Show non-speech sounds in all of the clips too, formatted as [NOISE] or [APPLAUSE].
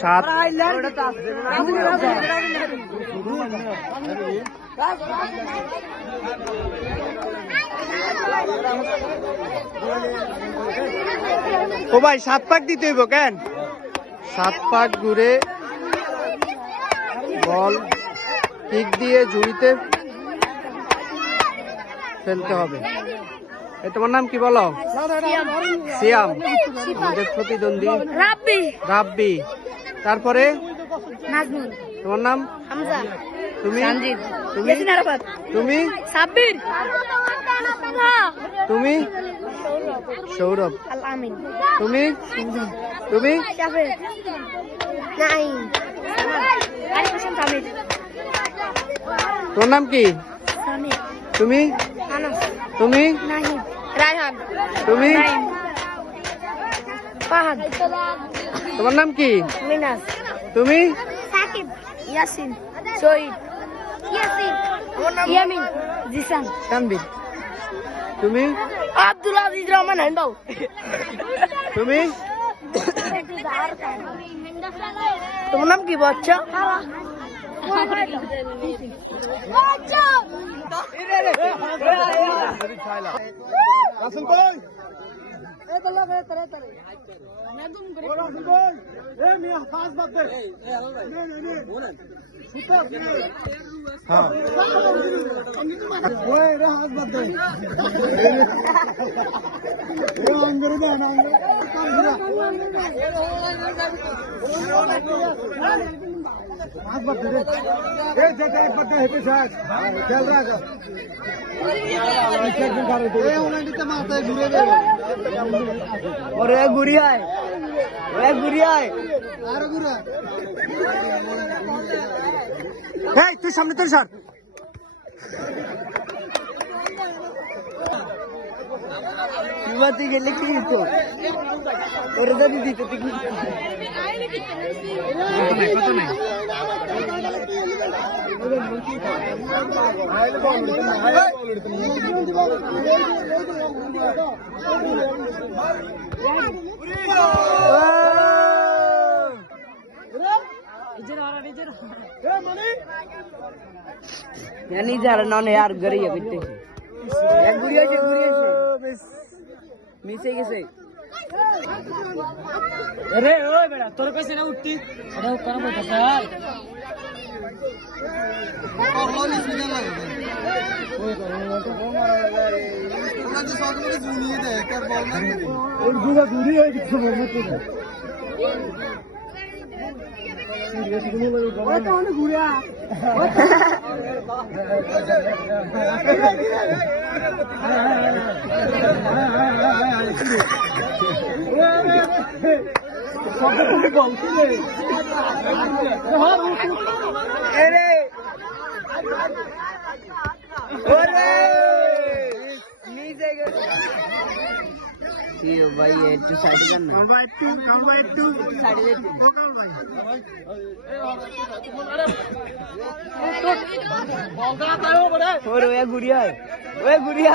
সাত। ও ভাই, সাত পাক দিতে হইব কেন? সাত পাক ঘুরে বল, কিক দিয়ে জুড়িতে ফেলতে হবে। তোমার নাম কি বলো? সিয়াম। আমাদের প্রতিদ্বন্দ্বী। রাব্বি। রাব্বি। তারপরে? নাজমুল। তোমার নাম? হামজা। তুমি? তুমি? তুমি? সাব্বির। তুমি? সৌরভ। তুমি? তুমি? তোমার নাম কি? তুমি? তুমি? রায়হান। তুমি? ফাহাদ। তোমার নাম কি? মিনাস। তুমি? সাকিব। ইয়াসিন। শহীদ। ইয়াসিন ইয়ামিন। জিসান। তানবির তুমি? আব্দুল আজিজ রহমান হ্যান্ডাল তুমি? তোমার নাম কি বাচ্চা? अंगरूर হ্যাঁ ওরে ঘুরি আয় ওরে ঘুরি। আয় এই তুই সামনে তোর সর। বিমাতে গেলে কি তো ওরে যদি দিতে তুই কি কত নাই यानी जा रहा ना यार गरी है बिट्टे एक गुड़िया মিছে গেছে। আরে ওই বেড়া তোর কাছে না উঠতি। এটা উঠতাম বলতে স্যার ঘুরে [LAUGHS] गुड़िया गुड़िया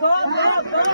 dó, dó, dó.